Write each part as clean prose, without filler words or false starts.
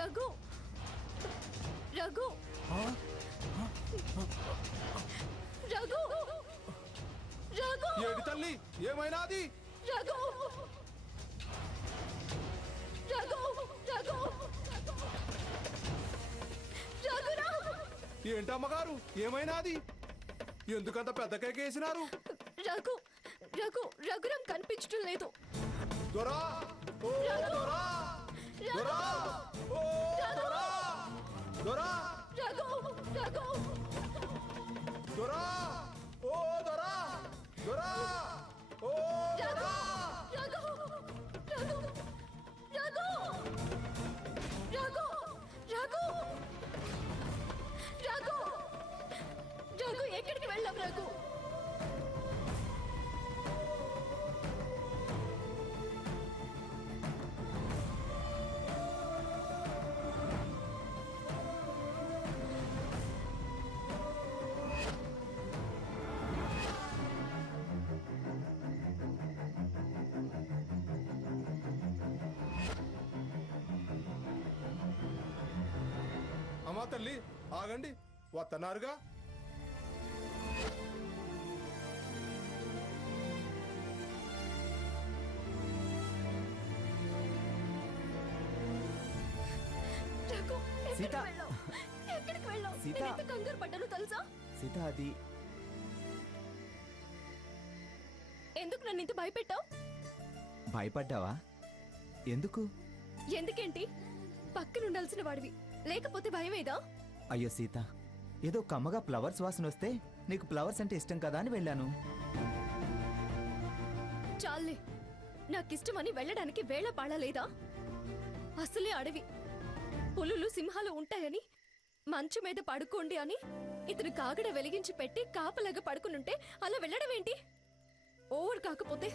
Raghu Raghu Raghu Raghu AD తల్లి ఏమైనాది? రఘు రఘు రఘు రఘురా ఏంటమ్మగారు ఏమైనాది? ఎందుకంత పెద్ద కేకేసినారు? రఘు రఘు రఘురాం కనిపించడం లేదు. దొరా ఓ దొరా దొరా ఓ దొరా దొరా రఘు రఘు దొరా ఓ దొరా దొరా ఓ దొరా రఘు రఘు రఘు రఘు రఘు రఘు రఘు ఎక్కడికి వెళ్ళాం రఘు? అమ్మా తల్లి ఆగండి, వస్తున్నారుగా. సీత ఎక్కడికి వెళ్ళావు? సీత ఎంత కంగారు పడ్డాను తెలుసా? సీత అది ఎందుకు నన్ను ఇంత భయపెట్టావు? భయపడ్డావా? ఎందుకు? ఎందుకేంటి? పక్కన ఉండాల్సిన వాడివి, లేకపోతే భయమేదా? అయ్యో సీత, ఏదో కమ్మగా ఫ్లవర్స్ వాసన వస్తే నీకు ఫ్లవర్స్ అంటే ఇష్టం కదా అని వెళ్ళాను. చాలే, నాకిష్టమని వెళ్ళడానికి వేళ పాడలేదా? అసలే అడవి, పులులు సింహాలు ఉంటాయని, మంచు మీద పడుకోండి అని ఇతను కాగడ వెలిగించి పెట్టి కాపలాగా పడుకునుంటే అలా వెళ్ళడం ఏంటి? ఓవర్ కాకపోతే.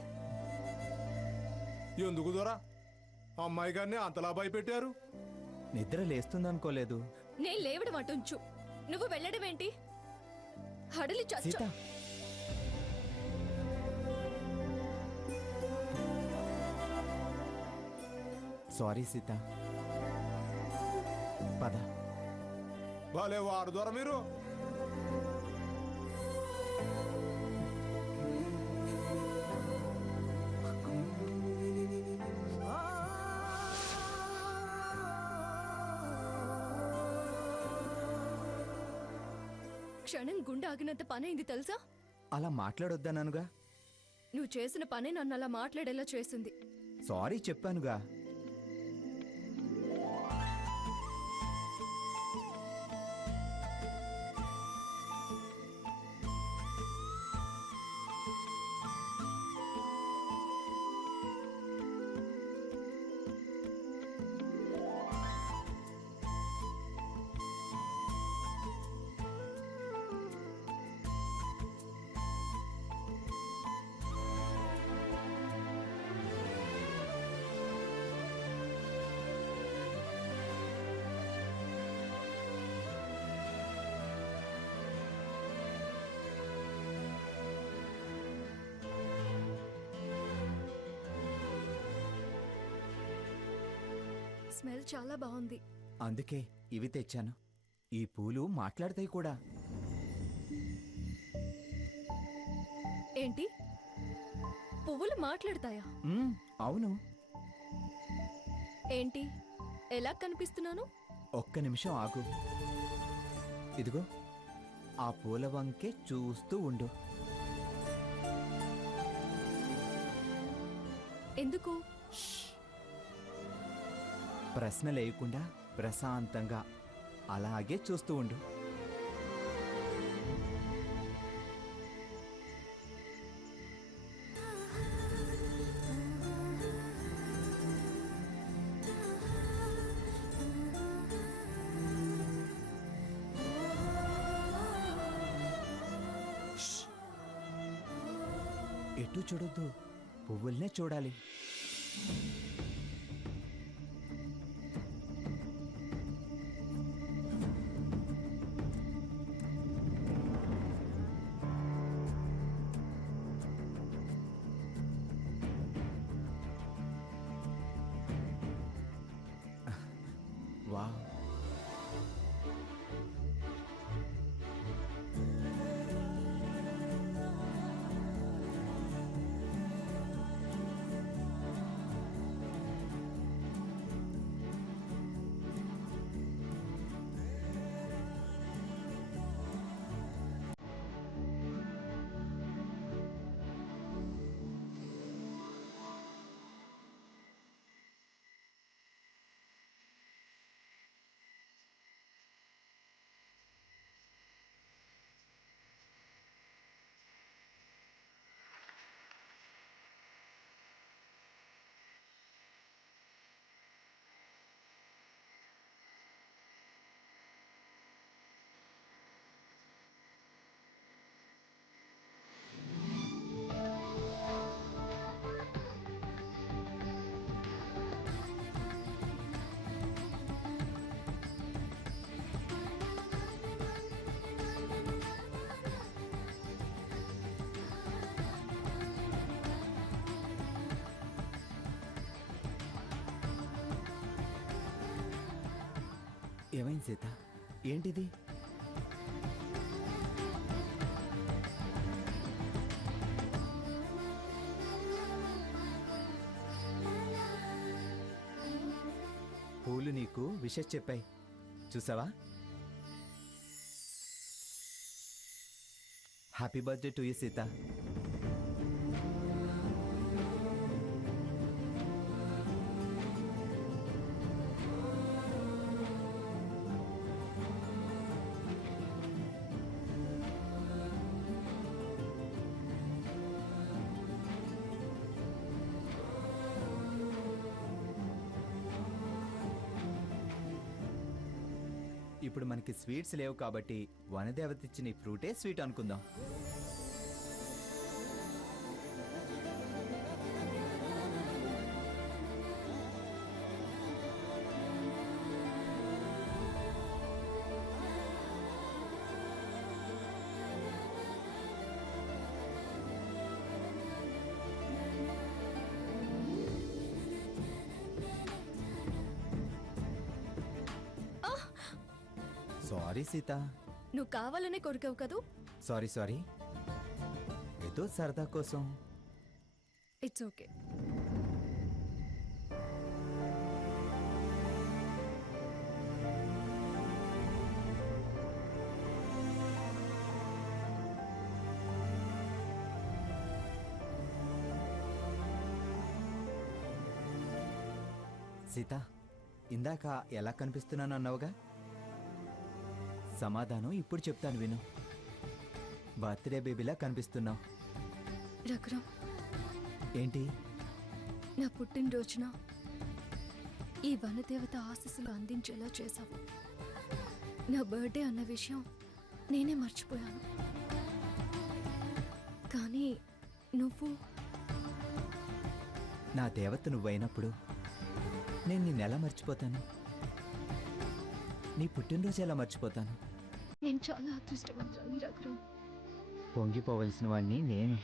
ఎందుకు దొరా అమ్మాయి గారిని అంతలా భయపెట్టారు? నిద్ర లేస్తుందనుకోలేదు. నేను లేవడం అటుంచు, నువ్వు వెళ్ళడం ఏంటి? హడలి చచ్చ. సీత సారీ సీత, పద. భలే వారు దొర మీరు. క్షణం గుండె ఆగినంత పనైంది తెలుసా? అలా మాట్లాడొద్దన్నానుగా. నువ్వు చేసిన పనే నన్ను అలా మాట్లాడేలా చేసింది. సారీ చెప్పానుగా. స్మెల్ చాలా బాగుంది. అందుకే ఇవి తెచ్చాను. ఈ పూలు మాట్లాడతాయి కూడా. ఏంటి, పువ్వులు మాట్లాడతాయా? అవును. ఏంటి, ఎలా కనిపిస్తున్నాను? ఒక్క నిమిషం ఆగు. ఇదిగో ఆ పూల వంకే చూస్తూ ఉండు. ఎందుకు? ప్రశ్న లేకుండా ప్రశాంతంగా అలాగే చూస్తూ ఉండు. ఎటు చూడొద్దు, పువ్వుల్నే చూడాలి. వా, ఏమైంది సీత? ఏంటిది? పూలు నీకు విషెస్ చెప్పాయి, చూసావా? Happy birthday to you Sita. ఇప్పుడు మనకి స్వీట్స్ లేవు కాబట్టి వనదేవత ఇచ్చిన ఈ ఫ్రూటే స్వీట్ అనుకుందాం. సారీ సీత. నువ్వు కావాలనే కొరికావు కదూ. సారీ సారీ, ఏదో సరదా కోసం. It's okay. సీత, ఇందాక ఎలా కనిపిస్తున్నాను అన్నావుగా, సమాధానం ఇప్పుడు చెప్తాను విను. బర్త్డే బేబీలా కనిపిస్తున్నావు. రఘురాం, ఏంటి? నా పుట్టినరోజున ఈ వనదేవత ఆశీస్సులు అందించేలా చేశావు. నా బర్త్డే అన్న విషయం నేనే మర్చిపోయాను. కానీ నువ్వు నా దేవత నువ్వైనప్పుడు నేను నిన్నెలా మర్చిపోతాను? నీ పుట్టినరోజు ఎలా మర్చిపోతాను? నేను చాలా అదృష్టవంతురాలిని రఘురాం. పొంగిపోవలసిన వాడిని నేను.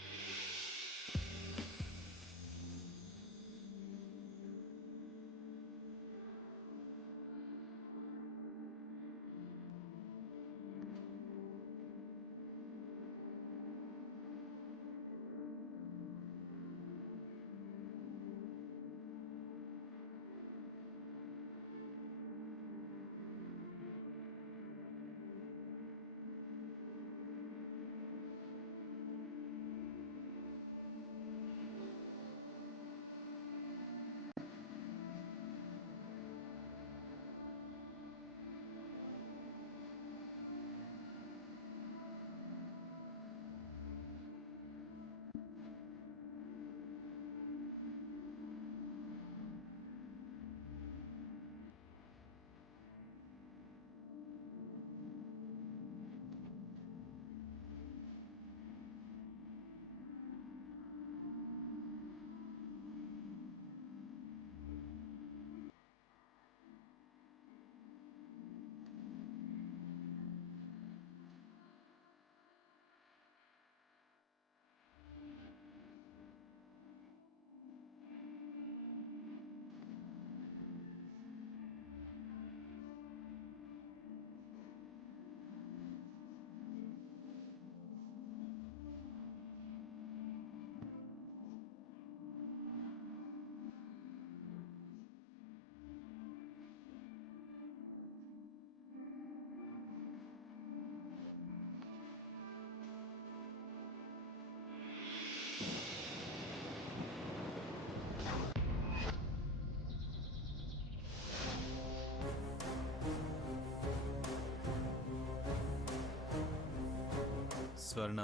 స్వర్ణ,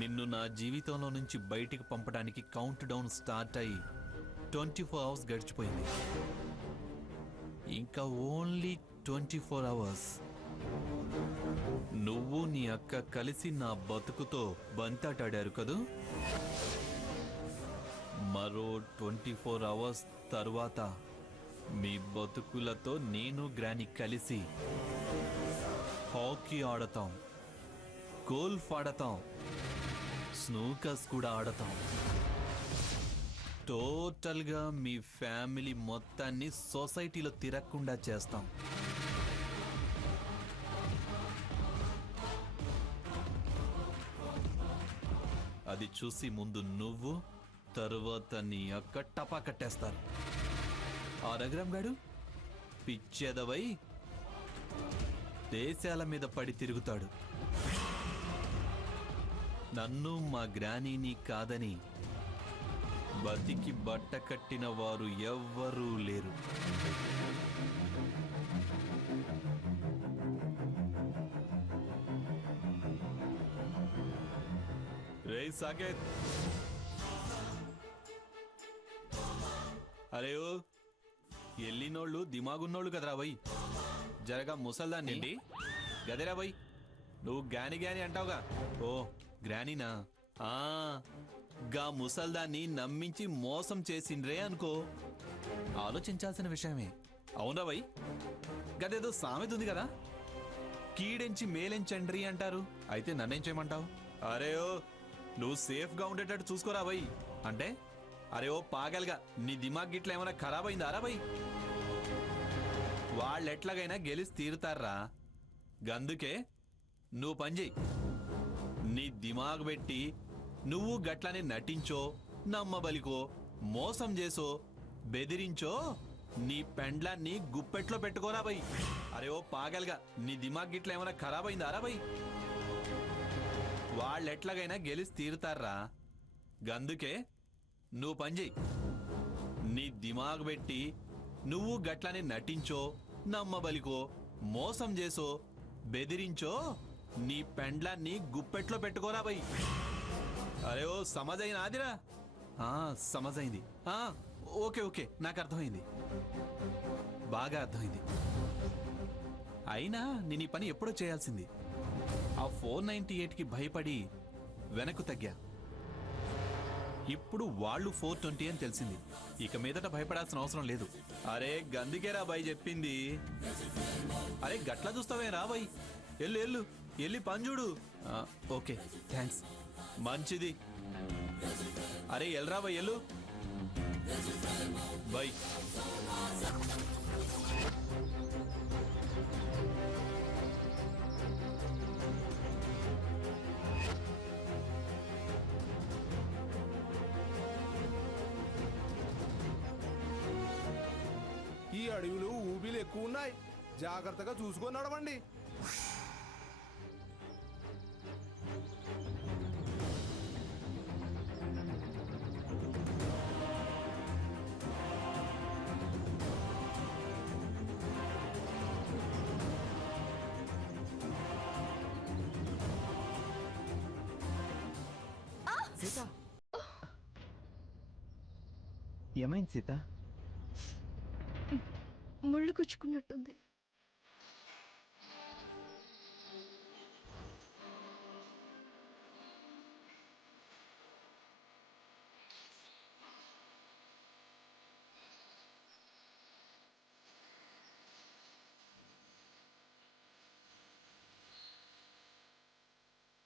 నిన్ను నా జీవితంలో నుంచి బయటికి పంపడానికి కౌంట్ డౌన్ స్టార్ట్ అయ్యి 24 అవర్స్ గడిచిపోయింది. ఇంకా ఓన్లీ 24 అవర్స్. నువ్వు నీ అక్క కలిసి నా బతుకుతో బంతాటాడారు కదూ. మరో 24 అవర్స్ తరువాత మీ బతుకులతో నేను గ్రాని కలిసి హాకీ ఆడతాం, గోల్ఫ్ ఆడతాం, స్నూకర్స్ కూడా ఆడతాం. టోటల్గా మీ ఫ్యామిలీ మొత్తాన్ని సొసైటీలో తిరగకుండా చేస్తాం. అది చూసి ముందు నువ్వు, తరువాత నీ అక్క టపా కట్టేస్తారు. ఆ రఘురామ్ గాడు పిచ్చేదవై దేశాల మీద పడి తిరుగుతాడు. నన్ను మా గ్రానీని కాదని బతికి బట్ట కట్టిన వారు ఎవ్వరూ లేరు. రే సాకేత్, అరే ఓ ఎల్లినోళ్ళు దిమాగున్నోళ్ళు కదరా బై. జరగా ముసల్దాన్ని ఏంటి గదేరా బై. నువ్వు గ్రాని గ్రాని అంటావుగా. ఓ గ్రానీనా? గా ముసల్దాన్ని నమ్మించి మోసం చేసిండ్రే అనుకో. ఆలోచించాల్సిన విషయమే. అవునా బై? గదేదో సామెత ఉంది కదా, కీడెంచి మేలెంచండ్రి అంటారు. అయితే నన్నేం చేయమంటావు? అరే ఓ నువ్వు సేఫ్గా ఉండేటట్టు చూసుకోరా బై. అంటే అరే ఓ పాగల్గా నీ దిమాగ్ గిట్ల ఏమైనా ఖరాబ్ అయిందారా బై? వాళ్ళెట్లాగైనా గెలిచి తీరుతారా. గందుకే నువ్వు పని చెయ్యి. నీ దిమాగ్ పెట్టి నువ్వు గట్లని నటించో, నమ్మబలికో, మోసం చేసో, బెదిరించో నీ పెండ్లాన్ని గుప్పెట్లో పెట్టుకోరా బై. అరే ఓ పాగల్గా నీ దిమాగ్ గిట్ల ఏమైనా ఖరాబ్ అయిందారా బై? వాళ్ళెట్లాగైనా గెలిచి తీరుతారా. గందుకే నువ్వు పని చెయ్యి. నీ దిమాగ్ పెట్టి నువ్వు గట్లని నటించో, నమ్మబలికో, మోసం చేసో, బెదిరించో నీ పెండ్లాన్ని గుప్పెట్లో పెట్టుకోరా బై. అరే ఓ సమజైన ఆదిరా? సమజైంది. ఓకే ఓకే నాకు అర్థమైంది, బాగా అర్థమైంది. అయినా నేను ఈ పని ఎప్పుడో చేయాల్సింది. ఆ 498కి భయపడి వెనక్కు తగ్గా. ఇప్పుడు వాళ్ళు 420 అని తెలిసింది. ఇక మీదట భయపడాల్సిన అవసరం లేదు. అరే గందుకేరా బాయ్ చెప్పింది. అరే గట్లా చూస్తావే రా బాయ్. ఎల్లు ఎల్లు ఎల్లి పని చూడు. ఓకే థ్యాంక్స్, మంచిది. అరే ఎల్రా బాయ్ ఎల్లు బాయ్. ఈ అడవిలో ఊబిలు ఎక్కువ ఉన్నాయి, జాగ్రత్తగా చూసుకొని నడవండి. సీత, ఏమైంది సీత? ముళ్ళు గుచ్చుకున్నట్టుంది.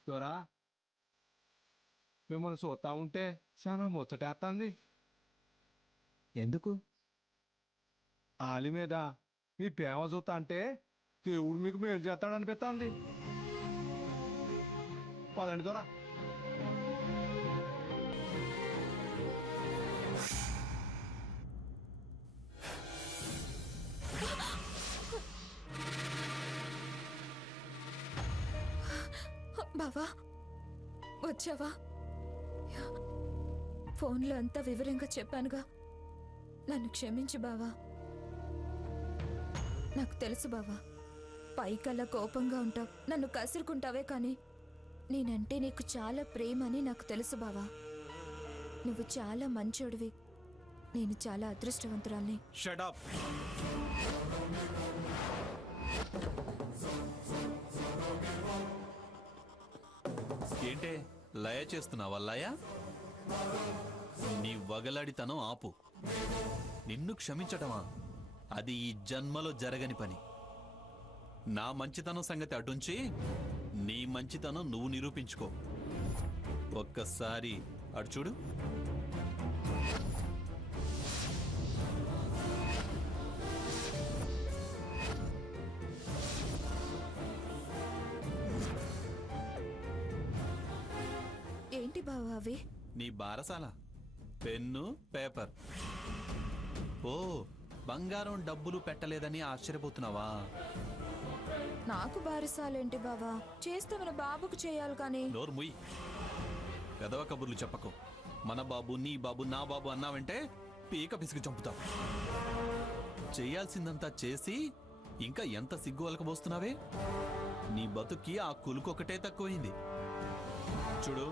దొరా మిమ్మల్ని చూస్తా ఉంటే చాలా ముచ్చటేస్తుంది. ఎందుకు? ఆలి మీద మీ ప్రేమ చూస్తా అంటే దేవుడు మీకు మేలు చేస్తాడనిపిస్తుంది. పదండి దొరా. బావా వచ్చావా? ఫోన్లో అంతా వివరంగా చెప్పానుగా, నన్ను క్షమించు బావా. నాకు తెలుసు బావా, పైకల్లా కోపంగా ఉంటావు, నన్ను కసురుకుంటావే కానీ నేనంటే నీకు చాలా ప్రేమ అని నాకు తెలుసు బావా. నువ్వు చాలా మంచోడివి, నేను చాలా అదృష్టవంతురాల్ని. Shut up. ఏంటే లయ చేస్తున్నావా? లయ నీ వగలాడితనం ఆపు. నిన్ను క్షమించటమా? అది ఈ జన్మలో జరగని పని. నా మంచితనం సంగతి అటుంచి నీ మంచితనం నువ్వు నిరూపించుకో. ఒక్కసారి అటు చూడు. బావా అవి? నీ బారసాల పెన్ను పేపర్. ఓ బంగారం డబ్బులు పెట్టలేదని ఆశ్చర్యపోతున్నావా? నాకు బారిసాలేంటి బావా? చేస్తే మన బాబుకు చేయాలి కానీ. నోరు ముయ్. పెదవ కబుర్లు చెప్పకు. మన బాబు, నీ బాబు, నా బాబు అన్నావంటే పీక పిసికి చంపుతావు. చేయాల్సిందంతా చేసి ఇంకా ఎంత సిగ్గు వలకబోస్తున్నావే? నీ బతుక్కి ఆ కులుకొకటే తక్కువైంది. చూడు,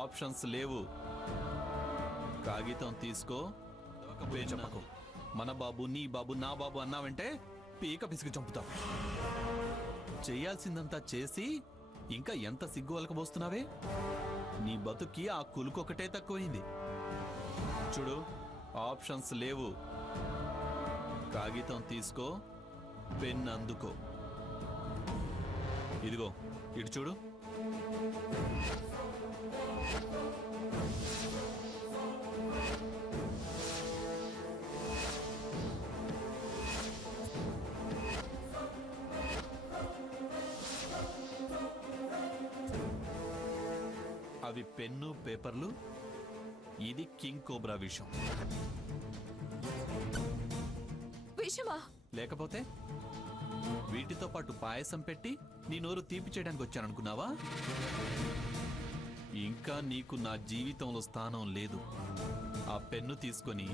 ఆప్షన్స్ లేవు. కాగితం తీసుకో. కబుర్లు చెప్పకు. మన బాబు, నీ బాబు, నా బాబు అన్నావంటే పీక పిసికి చంపుతావు. చేయాల్సిందంతా చేసి ఇంకా ఎంత సిగ్గు వలకబోస్తున్నావే? నీ బతుక్కి ఆ కులుకొకటే తక్కువైంది. చూడు, ఆప్షన్స్ లేవు. కాగితం తీసుకో, పెన్ అందుకో. ఇదిగో ఇటు చూడు. అవి పెన్ను పేపర్లు. ఇది కింగ్ కోబ్రా విషం. విషమా? లేకపోతే వీటితో పాటు పాయసం పెట్టి నీ నోరు తీపి చేయడానికి వచ్చాననుకున్నావా? ఇంకా నీకు నా జీవితంలో స్థానం లేదు. ఆ పెన్ను తీసుకొని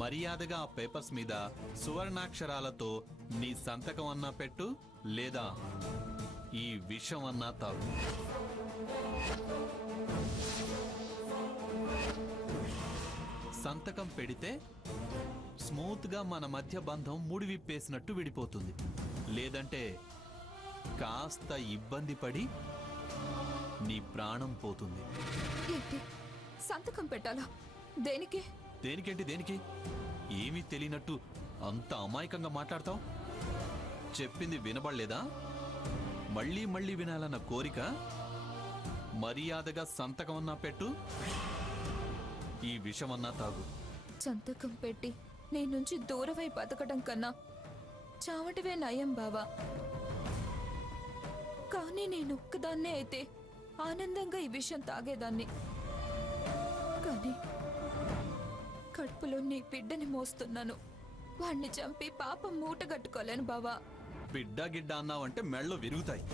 మర్యాదగా ఆ పేపర్స్ మీద సువర్ణాక్షరాలతో నీ సంతకం అన్నా పెట్టు, లేదా ఈ విషం అన్నా తాగు. సంతకం పెడితే స్మూత్ గా మన మధ్య బంధం ముడివిప్పేసినట్టు విడిపోతుంది. లేదంటే కాస్త ఇబ్బంది పడి నీ ప్రాణం పోతుంది. ఏంటి సంతకం పెట్టాలా? దేనికి? దేనికేంటి దేనికి? ఏమీ తెలియనట్టు అంత అమాయకంగా మాట్లాడతావు. చెప్పింది వినబడలేదా? మళ్ళీ మళ్ళీ వినాలన్న కోరిక. మర్యాదగా సంతకం అన్నా పెట్టు, ఈ విషమన్నా తాగు. సంతకం పెట్టి నీ నుంచి దూరమై బతకడం కన్నా చావటివే నయం బావా. కానీ నేను ఒక్కదాన్నే అయితే ఆనందంగా ఈ విషయం తాగేదాన్ని. కానీ కడుపులో నీ బిడ్డని మోస్తున్నాను. వాణ్ణి చంపి పాపం మూట కట్టుకోలేను బావా. బిడ్డ గిడ్డ అన్నావంటే మెళ్ళు విరుగుతాయి.